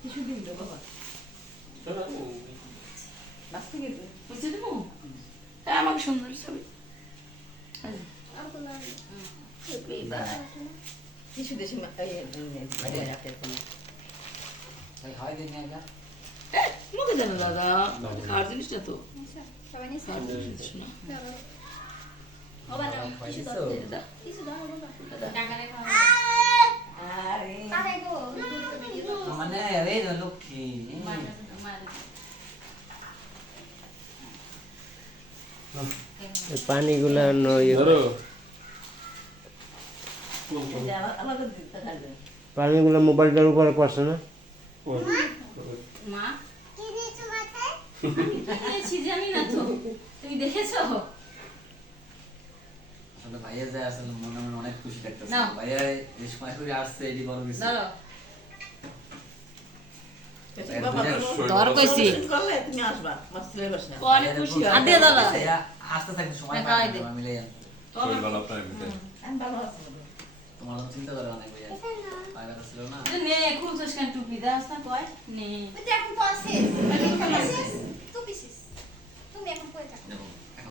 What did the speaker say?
tissue দিন তো বাবা নাচতে গেছে বুঝতে দেবো হ্যাঁ আমাকে সুন্দর ছবি টিস্যু দেশে মুখে দেন দাদা খাওয়ার জিনিসটা তো মানে লক্ষ্মী পানিগুলা পানিগুলা মোবাইলটার উপরে পড়ছে না মা জানি না তো তুমি দেখেছো আসলে ভাইয়া যায় আসলে মনে মনে অনেক খুশি লাগতেছে ভাইয়া এই সময় করে আসছে এটি বড় কিছু ধর কইছি তুমি আসবা মাসলে বসে অনেক খুশি আদে দাদা আসতে থাকতে সময় পাই না মিলে যান শরীর ভালো আপনার এমনিতে আমি ভালো আছি তোমার চিন্তা করে অনেক ভাইয়া পাইবা ছিল না নে খুলছস কেন টুপি দাস না কয় নে এখন তো আছে